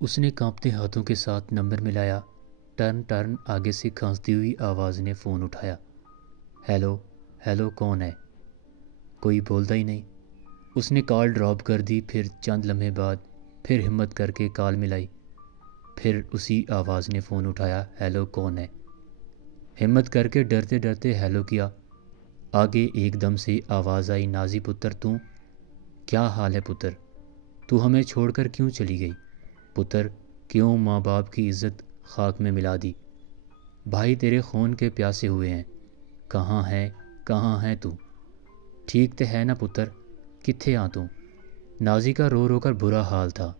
اس نے کانپتے ہاتھوں کے ساتھ نمبر ملایا۔ ٹرن آگے سے کھانستی ہوئی آواز نے فون اٹھایا۔ ہیلو ہیلو، کون ہے؟ کوئی بولتا ہی نہیں۔ اس نے کال ڈراپ کر دی، پھر چند لمحے بعد پھر ہمت کر کے کال ملائی۔ پھر اسی آواز نے فون اٹھایا۔ ہیلو، کون ہے؟ ہمت کر کے ڈرتے ڈرتے ہیلو کیا۔ آگے ایک دم سے آواز آئی، نازی پتر تو؟ کیا حال ہے پتر؟ تو ہمیں چھوڑ کر کیوں چلی گئی؟ پتر، کیوں ماں باپ کی عزت خاک میں ملا دی؟ بھائی تیرے خون کے پیاسے ہوئے ہیں۔ کہاں ہے تو؟ ٹھیک تے ہے نا پتر؟ کتھے آ تو؟ نازی کا رو رو کر برا حال تھا،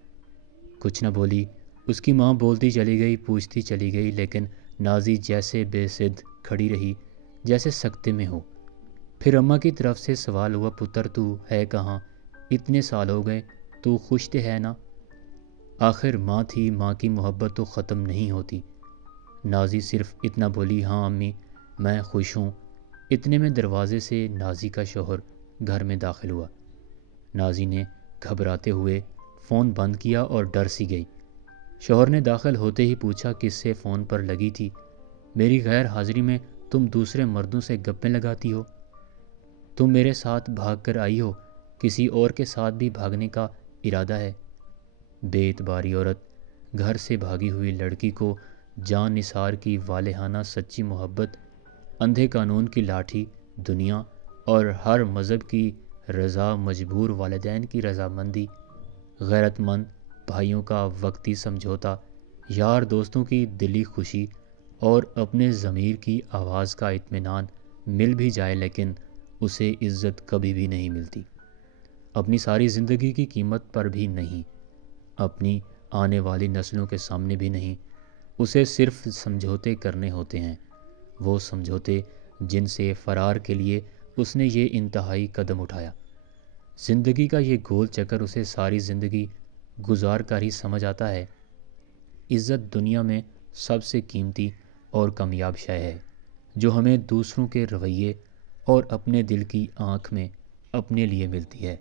کچھ نہ بولی۔ اس کی ماں بولتی چلی گئی، پوچھتی چلی گئی، لیکن نازی جیسے بے سدھ کھڑی رہی جیسے سکتے میں ہو۔ پھر اماں کی طرف سے سوال ہوا، پتر تو ہے کہاں؟ اتنے سال ہو گئے، تو خوش تے ہے نا؟ آخر ماں تھی، ماں کی محبت تو ختم نہیں ہوتی۔ نازی صرف اتنا بولی، ہاں امی میں خوش ہوں۔ اتنے میں دروازے سے نازی کا شوہر گھر میں داخل ہوا۔ نازی نے گھبراتے ہوئے فون بند کیا اور ڈر سی گئی۔ شوہر نے داخل ہوتے ہی پوچھا، کس سے فون پر لگی تھی؟ میری غیر حاضری میں تم دوسرے مردوں سے گپیں لگاتی ہو؟ تم میرے ساتھ بھاگ کر آئی ہو؟ کسی اور کے ساتھ بھی بھاگنے کا ارادہ ہے؟ بے اعتباری عورت، گھر سے بھاگی ہوئی لڑکی کو جان نثار کی والہانہ سچی محبت، اندھے قانون کی لاٹھی، دنیا اور ہر مذہب کی رضا، مجبور والدین کی رضامندی، غیرت مند بھائیوں کا وقتی سمجھوتا، یار دوستوں کی دلی خوشی اور اپنے ضمیر کی آواز کا اطمینان مل بھی جائے لیکن اسے عزت کبھی بھی نہیں ملتی۔ اپنی ساری زندگی کی قیمت پر بھی نہیں، اپنی آنے والی نسلوں کے سامنے بھی نہیں۔ اسے صرف سمجھوتے کرنے ہوتے ہیں، وہ سمجھوتے جن سے فرار کے لیے اس نے یہ انتہائی قدم اٹھایا۔ زندگی کا یہ گول چکر اسے ساری زندگی گزار کر ہی سمجھ آتا ہے۔ عزت دنیا میں سب سے قیمتی اور کامیاب شے ہے، جو ہمیں دوسروں کے رویے اور اپنے دل کی آنکھ میں اپنے لیے ملتی ہے۔